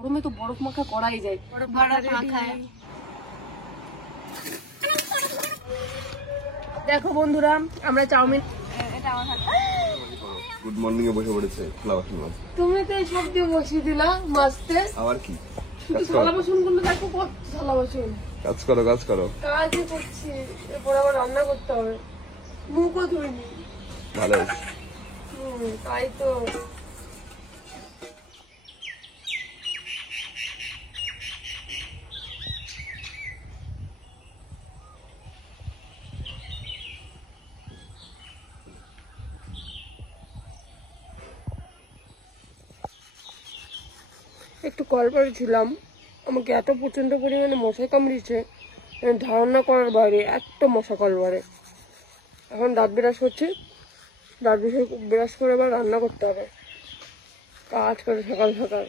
গরমে তো বরফ মাখা করাই যায়। বরফ মাখায় দেখো বন্ধুরা, আমরা চাউমিন, গুড মর্নিং এ বসে পড়েছে থালা বাসন মাছ। তুমি তো সব দিয়ে বসিয়ে দিলা মাছতে। আবার কি থালা বাসন গুলো দেখো, কত থালা বাসন। কাজ করো কাজ করো। কাজই করছি, এরপর আবার রান্না করতে হবে। মুখও ধুইনি। ভালো তাই তো। একটু কল করেছিলাম, আমাকে এত প্রচন্ড পরিমাণে মশা কামড়িয়েছে, ধারণা করার বাইরে এত মশা কামড়ে। এখন দাঁত ব্রাশ করছি, দাঁত ব্রাশ করে আবার রান্না করতে হবে। কাজ করে সকাল সকাল।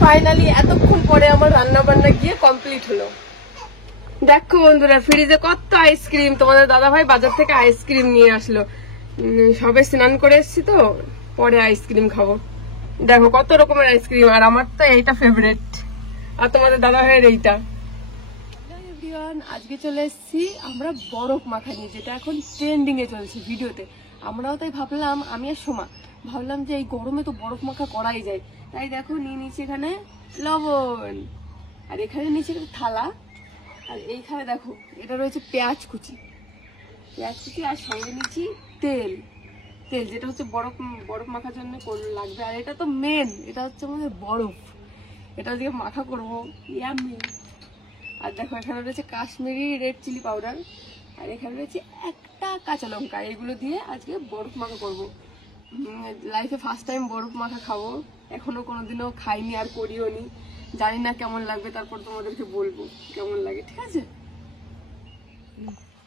ফাইনালি এতক্ষণ পরে আমার রান্না বান্না গিয়ে কমপ্লিট হলো। দেখো বন্ধুরা, ফ্রিজে কত আইসক্রিম। তোমাদের দাদা ভাই বাজার থেকে আইসক্রিম নিয়ে আসলো। সবে স্নান করে এসছি তো, পরে আইসক্রিম খাবো। দেখো কত রকমের আইসক্রিম, আর আমার তো এইটা ফেভারিট, আর তোমাদের দাদা ভাইয়ের এইটা। আজকে চলে এসেছি আমরা বরফ মাখা নিয়ে, যেটা এখন ট্রেন্ডিং এ চলছে ভিডিওতে। আমরাও তাই ভাবলাম, আমি আর সোমা ভাবলাম যে এই গরমে তো বরফ মাখা করাই যায়। তাই দেখো নিয়ে নিচ্ছি এখানে লবণ, আর এখানে নিচে থালা, আর এইখানে দেখো এটা রয়েছে পেঁয়াজ কুচি, আর সঙ্গে নিচ্ছি তেল, যেটা হচ্ছে বরফ মাখার জন্য লাগবে। আর এটা তো মেন, এটা হচ্ছে আমাদের বরফ, এটা দিয়ে মাখা করবো, ইয়াম্মি। আর দেখো এখানে রয়েছে কাশ্মীরি রেড চিলি পাউডার, আর এখানে রয়েছে একটা কাঁচা লঙ্কা। এগুলো দিয়ে আজকে বরফ মাখা করবো। লাইফে ফার্স্ট টাইম বরফ মাখা খাবো, এখনো কোনোদিনও খাইনি আর করিও নি, জানি না কেমন লাগবে, তারপর তোমাদেরকে বলবো কেমন লাগে, ঠিক আছে?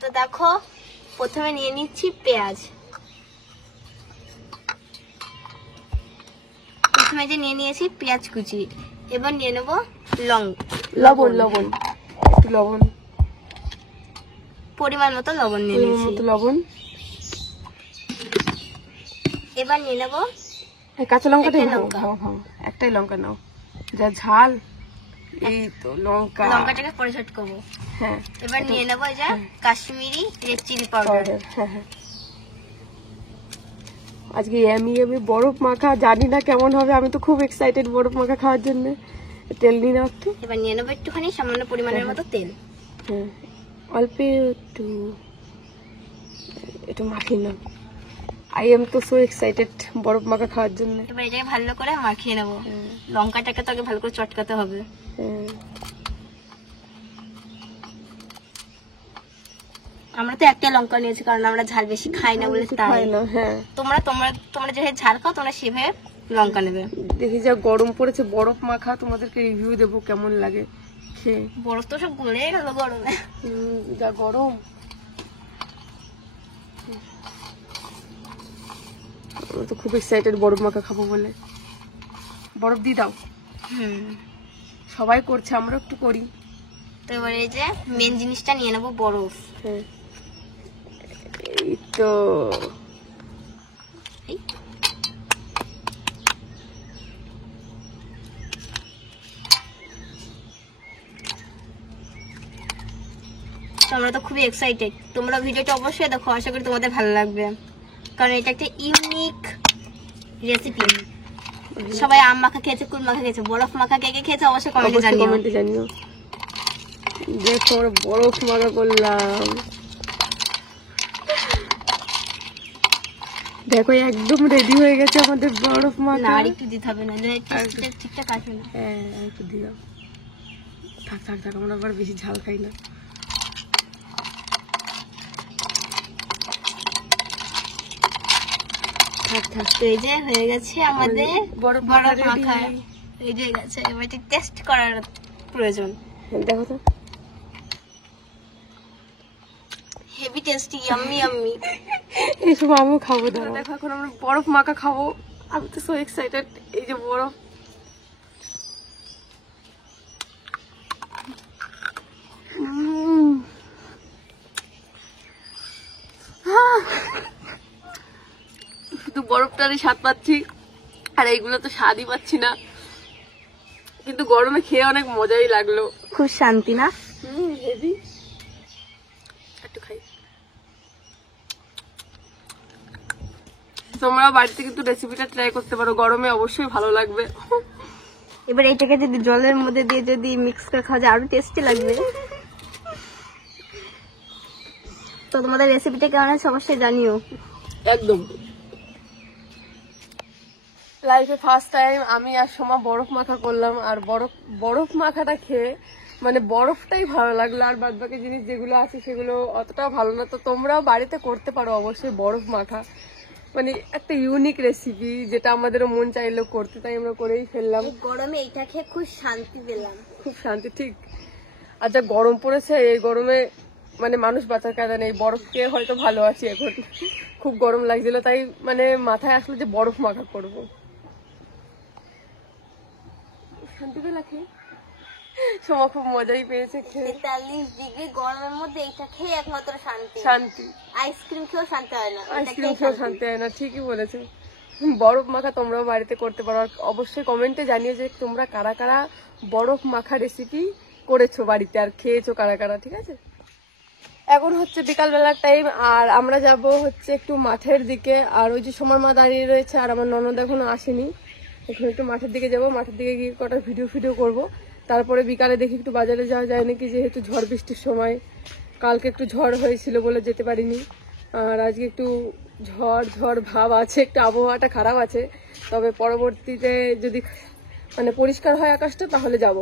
তো দেখো, প্রথমে নিয়ে নিচ্ছি পেঁয়াজ। প্রথমে যে নিয়ে নিয়েছি পেঁয়াজ কুচি, এবার নিয়ে নেবো লবণ, একটু লবণ, পরিমাণ মতো লবণ নিয়ে নিয়েছি। লবণ। এবার নিয়ে নেবো কাঁচা লঙ্কাটাই একটাই লঙ্কা নাও, যা ঝাল। এই তো লঙ্কাটাকে পরে সেট করবো। হ্যাঁ, এবার নিয়ে নেবো এই যে কাশ্মীরি রেড চিলি পাউডার। হ্যাঁ, আজকে আমি বরফ মাখা, জানি না কেমন হবে, আমি তো খুব এক্সাইটেড বরফ মাখা খাওয়ার জন্য। তেল নিয়ে নাও একটু। এবার নিয়ে নেবো একটুখানি সামান্য পরিমাণের মতো তেল। হ্যাঁ, অল্প একটু মাখিয়ে নাও। আই এম তো সো এক্সাইটেড বরফ মাখা খাওয়ার জন্য। এবার এটাকে ভালো করে মাখিয়ে নেবো। লঙ্কাটাকে তো আগে ভালো করে চটকাতে হবে। আমরা তো একটা লঙ্কা নিয়েছি, কারণ আমরা ঝাল বেশি খাই না বলে তাই। তোমরা যেভাবে ঝাল খাও, তোমরা সেভাবে লঙ্কা নেবে। দেখি যা গরম পড়েছে, বরফ মাখা তোমাদেরকে রিভিউ দেবো কেমন লাগে খেয়ে। বরফ তো সব গলে গেল গরমে, যা গরম। আমরা তো খুব এক্সাইটেড বরফ মাখা খাবো বলে। বরফ দিয়ে দাও। সবাই করছে, আমরা একটু করি। তো এবার এই যে মেন জিনিসটা নিয়ে নেবো, বরফ। হ্যাঁ, এই তো। তোমরা তো খুবই এক্সাইটেড। তোমরা ভিডিওটা অবশ্যই দেখো, আশা করি তোমাদের ভালো লাগবে, কারণ এটা একটা ইউনিক রেসিপি। সবাই আম মাখা খেয়েছে, কুল মাখা খেয়েছে, বরফ মাখা কে কে খেয়েছে অবশ্যই কমেন্টে জানিও। দেখো আমরা বরফ মাখা করলাম, দেখো একদম রেডি হয়ে গেছে আমাদের বরফ না মাখা। আর একটু দিতে হবে না ঠিকঠাক আসবে না। হ্যাঁ একটু দিলাম। থাক থাক থাক, আমরা আবার বেশি ঝাল খাই না। থাক থাক। তো এই যে হয়ে গেছে আমাদের বরফ বরফ মাখা মাখা ready। রেডি হয়ে গেছে, এবার টেস্ট করার প্রয়োজন। দেখো তো হেভি টেস্টি, ইয়াম্মি ইয়াম্মি। এইসব আমিও খাবো। দেখো এখন আমরা বরফ মাখা খাবো। আমি তো সো এক্সাইটেড। এই যে বরফ, শুধু বরফটারই স্বাদ পাচ্ছি, আর এইগুলো তো স্বাদই পাচ্ছি না, কিন্তু গরমে খেয়ে অনেক মজাই লাগলো। খুব শান্তি না? হেভি। একটু খাই। তোমরা বাড়িতে কিন্তু রেসিপিটা ট্রাই করতে পারো, গরমে অবশ্যই ভালো লাগবে। এবার এটাকে যদি জলের মধ্যে দিয়ে যদি মিক্স করে খাওয়া যায় আরো টেস্টি লাগবে। তো তোমাদের রেসিপিটা কেমন আছে অবশ্যই জানিও। একদম লাইফে ফার্স্ট টাইম আমি আর সোমা বরফ মাখা করলাম, আর বরফ মাখাটা খেয়ে মানে বরফটাই ভালো লাগলো, আর বাদ বাকি জিনিস যেগুলো আছে সেগুলো অতটাও ভালো না। তো তোমরাও বাড়িতে করতে পারো অবশ্যই বরফ মাখা, মানে একটা ইউনিক রেসিপি যেটা আমাদেরও মন চাইলো করতে, তাই আমরা করেই ফেললাম। এই গরমে এটা খেয়ে খুব শান্তি পেলাম। খুব শান্তি, ঠিক। আর যা গরম পড়েছে এই গরমে মানে মানুষ বাঁচার কারণে নেই, বরফ খেয়ে হয়তো ভালো আছি এখন। খুব গরম লাগছিল, তাই মানে মাথায় আসলো যে বরফ মাখা করবো। শান্তি পেলা খেয়ে? সোমা খুব মজাই পেয়েছে খেয়ে। 43 ডিগ্রি গরমের মধ্যে এটা খেয়ে একমাত্র শান্তি। শান্তি। আইসক্রিম খেয়েও শান্তি হয় না, আইসক্রিম খেয়েও শান্তি হয় না, ঠিকই বলেছে। বরফ মাখা তোমরাও বাড়িতে করতে পারো, আর অবশ্যই কমেন্টে জানিয়ে যে তোমরা কারা কারা বরফ মাখা রেসিপি করেছো বাড়িতে আর খেয়েছো কারা কারা, ঠিক আছে? এখন হচ্ছে বিকালবেলার টাইম, আর আমরা যাব হচ্ছে একটু মাঠের দিকে। আর ওই যে সোমার মা দাঁড়িয়ে রয়েছে, আর আমার ননদ এখনো আসেনি। এখন একটু মাঠের দিকে যাব, মাঠের দিকে গিয়ে কটা ভিডিও করবো। তারপরে বিকালে দেখি একটু বাজারে যাওয়া যায় নাকি, যেহেতু ঝড় বৃষ্টির সময়। কালকে একটু ঝড় হয়েছিল বলে যেতে পারিনি, আর আজকে একটু ঝড় ভাব আছে, একটু আবহাওয়াটা খারাপ আছে। তবে পরবর্তীতে যদি মানে পরিষ্কার হয় আকাশটা তাহলে যাব।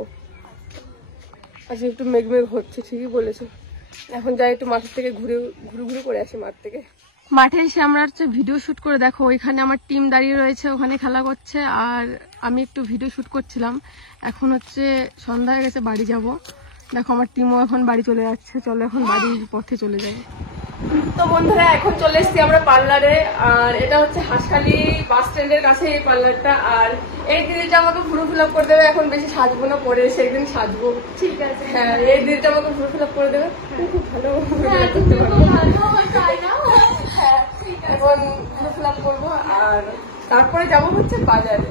আজকে একটু মেঘ হচ্ছে, ঠিকই বলেছো। এখন যাই একটু মাঠের থেকে ঘুরে করে আসি মাঠ থেকে। মাঠে এসে আমরা হচ্ছে ভিডিও শুট করে, দেখো ওইখানে আমার টিম দাঁড়িয়ে রয়েছে, ওখানে খেলা করছে, আর আমি একটু ভিডিও শুট করছিলাম। এখন হচ্ছে সন্ধ্যা হয়ে গেছে, বাড়ি যাব। দেখো আমার টিমও এখন বাড়ি চলে যাচ্ছে, চলো এখন বাড়ির পথে চলে যাই। তো বন্ধুরা এখন চলে এসেছি আমরা পার্লারে, আর এটা হচ্ছে হাঁসখালি বাস স্ট্যান্ডের কাছে এই পার্লারটা। আর এই দিদিটা আমাকে ভুরু ফিল আপ করে দেবে, এখন বেশি সাজবো না, পরে এসে একদিন সাজবো, ঠিক আছে? হ্যাঁ, এই দিদিটা আমাকে ভুরু ফিল আপ করে দেবে, খুব ভালো করতে পারবো। হ্যাঁ, এখন ভুরু ফিল আপ করবো, আর তারপরে যাবো হচ্ছে বাজারে।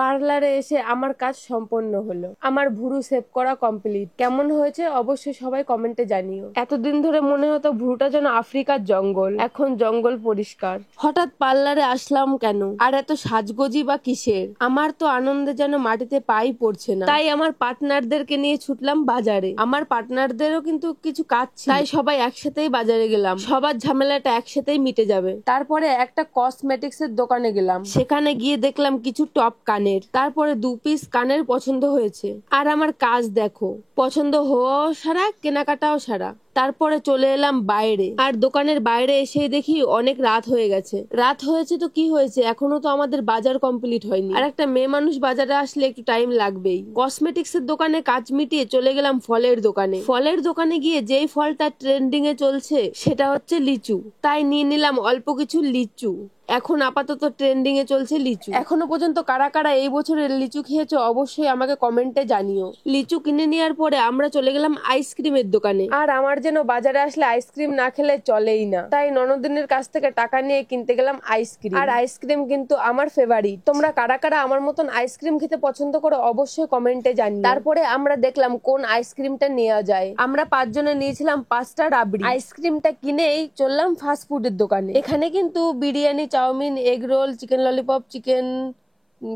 পার্লারে এসে আমার কাজ সম্পন্ন হলো, আমার ভুরু সেভ করা কমপ্লিট। কেমন হয়েছে অবশ্যই সবাই কমেন্টে জানিও। এতদিন ধরে মনে হতো ভুরুটা যেন আফ্রিকার জঙ্গল, এখন জঙ্গল পরিষ্কার। হঠাৎ পার্লারে আসলাম কেন, আর এত সাজগোজি বা কিসের? আমার তো আনন্দে যেন মাটিতে পাই পড়ছে না, তাই আমার পার্টনারদেরকে নিয়ে ছুটলাম বাজারে। আমার পার্টনারদেরও কিন্তু কিছু কাজ ছিল, তাই সবাই একসাথেই বাজারে গেলাম, সবার ঝামেলাটা একসাথেই মিটে যাবে। তারপরে একটা কসমেটিক্স এর দোকানে গেলাম, সেখানে গিয়ে দেখলাম কিছু টপ কানের, তারপরে 2 পিস কানের পছন্দ হয়েছে। আর আমার কাজ দেখো, পছন্দ হওয়াও সারা, কেনাকাটাও সারা। তারপরে চলে এলাম বাইরে, আর দোকানের বাইরে এসে দেখি অনেক রাত হয়ে গেছে। রাত হয়েছে তো কি হয়েছে, এখনো তো আমাদের বাজার কমপ্লিট হয়নি, আর একটা মেয়ে মানুষ বাজারে আসলে একটু টাইম লাগবেই। কসমেটিক্স এর দোকানে কাজ মিটিয়ে চলে গেলাম ফলের দোকানে। ফলের দোকানে গিয়ে যেই ফলটা ট্রেন্ডিং এ চলছে সেটা হচ্ছে লিচু, তাই নিয়ে নিলাম অল্প কিছু লিচু। এখন আপাতত ট্রেন্ডিং এ চলছে লিচু। এখনো পর্যন্ত কারা কারা এই বছরের লিচু খেয়েছো অবশ্যই আমাকে কমেন্টে জানিও। লিচু কিনে নেওয়ার পরে আমরা চলে গেলাম আইসক্রিমের দোকানে। আর আমার যেন বাজারে আসলে আইসক্রিম না খেলে চলেই না, তাই ননদিনের কাছ থেকে টাকা নিয়ে কিনতে গেলাম আইসক্রিম। আর আইসক্রিম কিন্তু আমার ফেভারিট। তোমরা কারা কারা আমার মতন আইসক্রিম খেতে পছন্দ করো অবশ্যই কমেন্টে জানিও। তারপরে আমরা দেখলাম কোন আইসক্রিমটা নেওয়া যায়। আমরা 5 জনে নিয়েছিলাম 5টা রাবড়ি। আইসক্রিমটা কিনেই চললাম ফাস্ট ফুডের দোকানে। এখানে কিন্তু biryani, chowmein, egg roll, chicken lollipop, chicken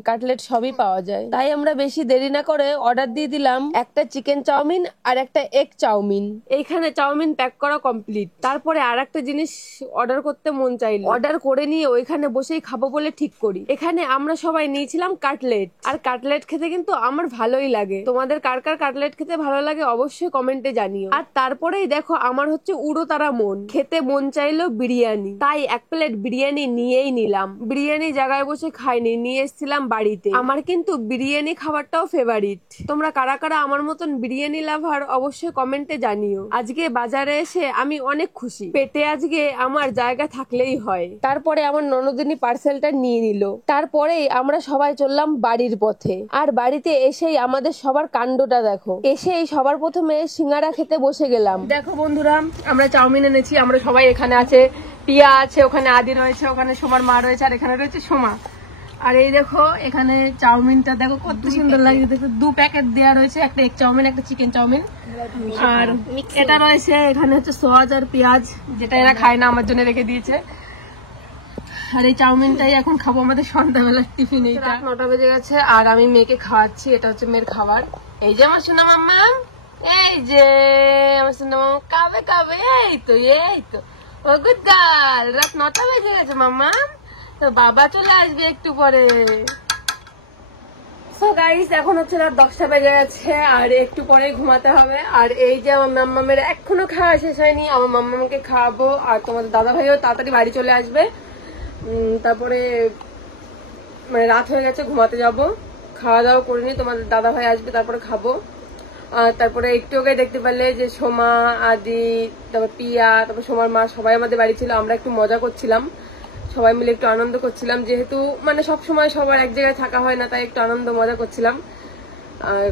cutlet সবই পাওয়া যায়। তাই আমরা বেশি দেরি না করে অর্ডার দিয়ে দিলাম একটা চিকেন চাউমিন আর একটা এগ চাউমিন। এইখানে চাউমিন প্যাক করা কমপ্লিট। তারপরে আর একটা জিনিস অর্ডার করতে মন চাইলো, অর্ডার করে নিয়ে ওইখানে বসেই খাবো বলে ঠিক করি। এখানে আমরা সবাই নিয়েছিলাম কাটলেট। আর কাটলেট খেতে কিন্তু আমার ভালোই লাগে। তোমাদের কার কার কাটলেট খেতে ভালো লাগে অবশ্যই কমেন্টে জানিও। আর তারপরেই দেখো আমার হচ্ছে উড়োতারা মন, খেতে মন চাইলো বিরিয়ানি। তাই 1 প্লেট বিরিয়ানি নিয়েই নিলাম। বিরিয়ানি জায়গায় বসে খাইনি, নিয়ে এসেছিলাম বাড়িতে। আমার কিন্তু বিরিয়ানি খাবারটাও ফেভারিট। তোমরা কারা কারা আমার মতন বিরিয়ানি লাভার অবশ্যই কমেন্টে জানিও। আজকে বাজারে এসে আমি অনেক খুশি, পেটে আজকে আমার জায়গা থাকলেই হয়। তারপরে আমার ননদিনী পার্সেলটা নিয়ে নিল। তারপরেই আমরা সবাই চললাম বাড়ির পথে। আর বাড়িতে এসেই আমাদের সবার কাণ্ডটা দেখো। এসেই সবার প্রথমে সিঙ্গারা খেতে বসে গেলাম। দেখো বন্ধুরা, আমরা চাউমিন এনেছি। আমরা সবাই এখানে আছে, পিয়া আছে, ওখানে আদি রয়েছে, ওখানে সোমার মা রয়েছে, আর এখানে রয়েছে সোমা। আর এই দেখো এখানে চাউমিনটা দেখো কত সুন্দর লাগছে। দেখো 2 প্যাকেট দেওয়া রয়েছে, একটা এগ চাউমিন, একটা চিকেন চাউমিন। আর এটা রয়েছে এখানে হচ্ছে সস আর পেঁয়াজ, যেটা এরা খায় না, আমার জন্য রেখে দিয়েছে। আর এই চাউমিনটাই এখন খাবো আমাদের সন্ধ্যাবেলার টিফিন। এইটা 9টা বেজে গেছে আর আমি মেয়েকে খাওয়াচ্ছি। এটা হচ্ছে মেয়ের খাবার। এই যে আমার সোনা মাম্মা, এই যে আমার সোনা মাম্মা খাবে খাবে। এই তো ও গুড্ডাল, রাত 9টা বেজে গেছে মাম্মা, তো বাবা চলে আসবে একটু পরে। সো গাইস, এখন হচ্ছে রাত 10টা বেজে গেছে আর একটু পরে ঘুমাতে হবে। আর এই যে আমার মাম্মামের এখনো খাওয়া শেষ হয়নি, আমার মাম্মামকে খাওয়াবো। আর তোমাদের দাদা ভাইও তাড়াতাড়ি বাড়ি চলে আসবে। তারপরে মানে রাত হয়ে গেছে, ঘুমাতে যাব। খাওয়া দাওয়া করিনি, তোমাদের দাদা ভাই আসবে তারপরে খাবো। আর তারপরে একটু আগে দেখতে পেলে যে সোমা, আদি, তারপর পিয়া, তারপর সোমার মা সবাই আমাদের বাড়ি ছিল। আমরা একটু মজা করছিলাম, সবাই মিলে একটু আনন্দ করছিলাম। যেহেতু মানে সবসময় সবার এক জায়গায় থাকা হয় না, তাই একটু আনন্দ মজা করছিলাম। আর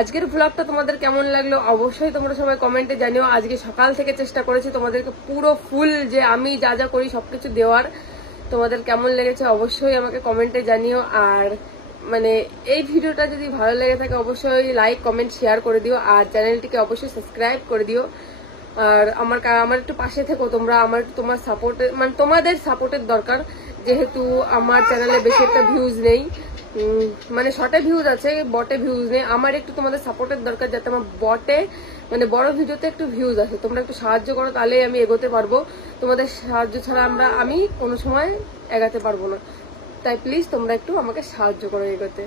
আজকের ব্লগটা তোমাদের কেমন লাগলো অবশ্যই তোমরা সবাই কমেন্টে জানিও। আজকে সকাল থেকে চেষ্টা করেছি তোমাদেরকে পুরো ফুল যে আমি যা যা করি সবকিছু দেওয়ার। তোমাদের কেমন লেগেছে অবশ্যই আমাকে কমেন্টে জানিও। আর মানে এই ভিডিওটা যদি ভালো লেগে থাকে অবশ্যই লাইক, কমেন্ট, শেয়ার করে দিও। আর চ্যানেলটিকে অবশ্যই সাবস্ক্রাইব করে দিও। আর আমার একটু পাশে থেকো তোমরা। আমার তোমার সাপোর্টের মানে তোমাদের সাপোর্টের দরকার, যেহেতু আমার চ্যানেলে বেশি একটা ভিউজ নেই। মানে শর্টে ভিউজ আছে, বটে ভিউজ নেই। আমার একটু তোমাদের সাপোর্টের দরকার, যাতে আমার বটে মানে বড় ভিডিওতে একটু ভিউজ আসে। তোমরা একটু সাহায্য করো, তাহলেই আমি এগোতে পারবো। তোমাদের সাহায্য ছাড়া আমি কোনো সময় এগাতে পারবো না। তাই প্লিজ তোমরা একটু আমাকে সাহায্য করো এগোতে।